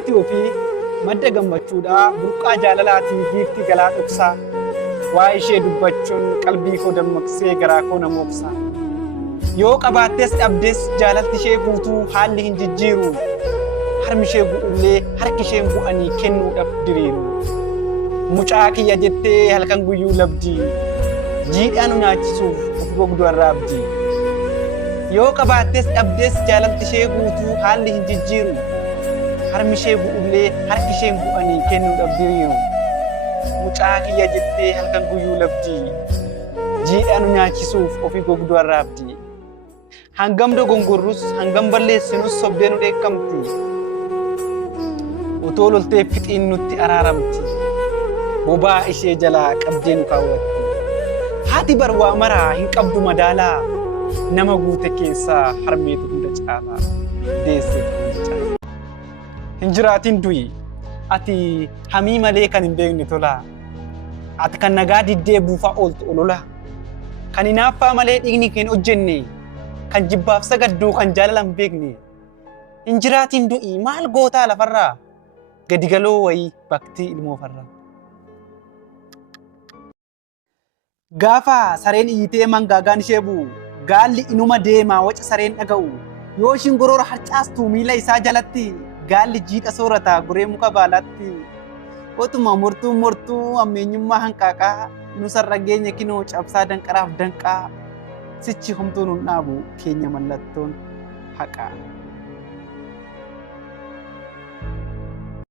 haati ofii madda gammachuudhaa burqaa jaalalaatii giifti galaa dhoksaa waa ishee dubbachuun qalbii koo dammaqsee garaa koo na mooksa yoo qabaattees dhabdees jaalalti ishee guutuu haalli hin jijjiiru harmi ishee bu'ullee harki isheen bu'anii kennuudhaaf diriiru mucaa kiyya jettee halkan guyyuu labdii jiidhaan nyaachisuuf of gogdu arraabdii yoo qabaattees dhabdees jaalalti ishee guutuu haalli hin jijjiiru harmi ishee bu'ullee harki isheen bu'anii kennuudhaaf diriiru mucaa kiyya jettee halkan guyyuu labdii jiidhaan nyaachisuuf of gogdu arraabdii hangam dogongorrus hangam balleessinus sobdee nu dheekkamti utoo loltee fixiin nutti araaramti bobaa ishee jalaa qabdee nu kaawwatti haati barwaa maraa hin qabdu madaalaa nama guute keessaa harmeetu hunda caalaa deesseetu hunda caalaa hin jiraatin du'i ati hamii malee kan hin beekne tolaa ati kan nagaa diddee buufaa ooltu olola kan hinaaffaa malee dhiigni keen hojjenne kan jibbaaf sagadduu kan jaalala hin beekne hin jiraatin du'i maal gootaa lafarraa gadigaloo wayii baktii ilmoofarraa gaafa sareen iyyitee mangaagaan ishee bu'u gaalli inuma deemaa waca sareen dhaga'u yoo ishiin goroora harcaastu miila isaa jalatti gaalli jiidha soorata guree muka baalaatti otuma mortuu ammeenyummaa hanqaaqaa nu sarra geenya kinoo cabsaa danqaraaf danqaa sichi homtuu nun dhaabu keenya mallattoon haqaa.